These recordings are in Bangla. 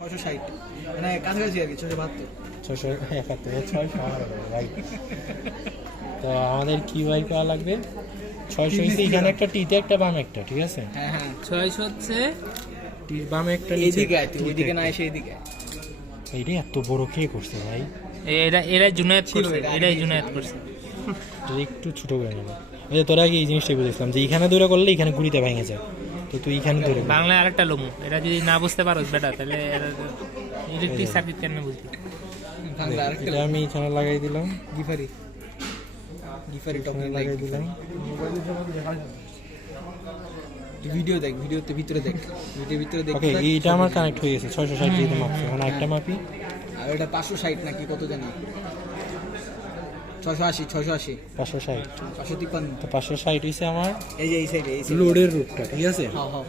660 মানে কাছাকাছি আর কি 672 ভাই। তো আমাদের কি বাইক পাওয়া লাগবে? 600 হইছে এখানে একটা টিতে একটা বামে একটা, ঠিক আছে? হ্যাঁ হ্যাঁ 600 হচ্ছে টি বামে একটা এইদিকে আয় তুই ওইদিকে না এসে এইদিকে আয়। এইটা এত বড় কে করছে ভাই? এরা জুনায়েদ ছিল করছে, এটা, এরাই আগে জুনায়েদ করছে। এটা একটু ছোট করে নেব। ওই যে তোরা আগে এই জিনিসটাই বুঝেছিলাম যে এখানে দূরে করলে এখানে গুড়িতে ভেঙে যায়, তো তুই এখানে দূরে কর। বাংলায় আরেকটা লমু, এরা যদি না বুঝতে পারো বেটা তাহলে ইলেকট্রিক সার্কিট কেন বুঝবি? বাংলা আরেকটা এটা আমি এখানে লাগাই দিলাম, গিফারি গিফারি টপ এখানে লাগাই দিলাম। ভিডিও দেখ, ভিডিওতে ভিতরে দেখ, ভিডিওর ভিতরে দেখ। ওকে, এইটা আমার কানেক্ট হয়ে গেছে 660 দিয়ে মাপছি। এখন একটা মাপি। আর এটা 560 নাকি কত জানি 680 680 560 553 তো 560 হইছে আমার এই যে এই সাইডে এই সাইডে লোডের রুটটা, ঠিক আছে? হ্যাঁ হ্যাঁ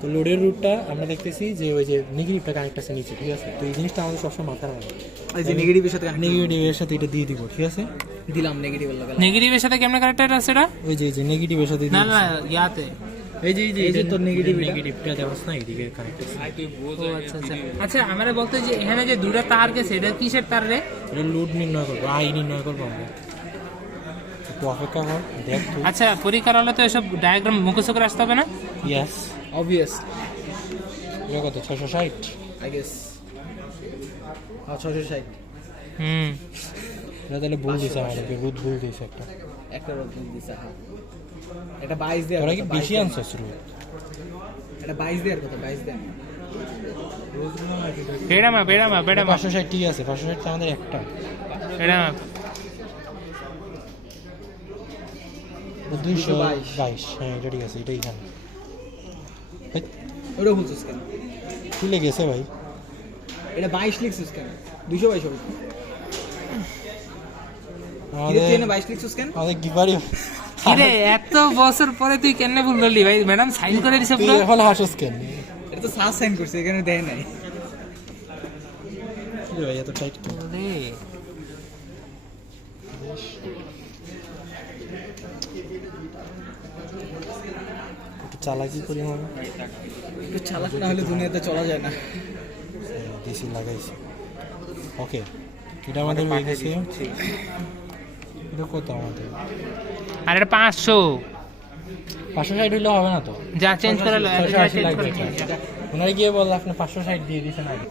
তো লোডের রুটটা আমরা দেখতেছি যে ওই যে নেগেটিভটা কানেক্ট আছে নিচে, ঠিক আছে? তো এই জিনিসটা আমাদের সবসময় মাথায় রাখবে। এই যে নেগেটিভের সাথে নেগেটিভের সাথে এটা দিয়ে দিব, ঠিক আছে? দিলাম নেগেটিভের লাগালাম। নেগেটিভের সাথে কেমন কানেক্টেড আছে এটা? ওই যে নেগেটিভের সাথে না দিয়ে না ইয়াতে এই যে এই যে তোর negative এটা। নেগেটিভটা দেখছ না, এইদিকে কানেক্ট আছে। ও আচ্ছা আচ্ছা আচ্ছা, আমরা বলতে যে এখানে যে দুটো তার গেছে এটা কিসের তার রে? এটা লোড নির্ণয় করবো, আই নির্ণয় করবো আমরা। একটু অপেক্ষা কর, দেখ তুই। আচ্ছা, পরীক্ষার হলে তো এসব ডায়াগ্রাম মুখস্থ করে আসতে হবে না? ইয়েস। অবভিয়াস এটা কত? 660? আই গেস হ্যাঁ 660 হুম, এটা তাহলে ভুল দিছে আমাদের, রুট ভুল দিছে একটা। একটা রোড দিছে। হ্যাঁ এটা 22 দেয়ার তোরা কি কথা, বেশি 22 আনছস রুট? এটা 22 দেয়ার কথা, 22 দেয়ার বেড়া মা 560 ঠিক আছে, 560 তো আমাদের একটা। বেড়া মা 222, হ্যাঁ এটা ঠিক আছে, এটা এখানে। হেই, ওটা বলছিস কেন? খুলে গেছে ভাই। এটা 22 লিখছিস কেন? 222 হবে। আমাদের তুই না 22 লিখছিস কেন? আমাদের গিফারি কিরে এত বছর পরে তুই কেন ভুল করলি ভাই? ম্যাডাম সাইন করে দিছে তুই পুরো। এখন হাসস কেন? এটা তো সাস সাইন করছে, এখানে দেয় নাই। কি রে ভাই এত টাইট কেন? রে, একটু চালাকি করি মানে। একটু চালাক না হলে দুনিয়াতে চলা যায় না। দেশি লাগাইছি। ওকে, এটা আমাদের হয়ে গেছে। এটা কত আমাদের? আর এটা 500 560 হইলে হবে না তো? যা চেঞ্জ করে 680 লাগবে। ওনারা গিয়ে বললো আপনি 560 দিয়ে দিয়েছেন আগে।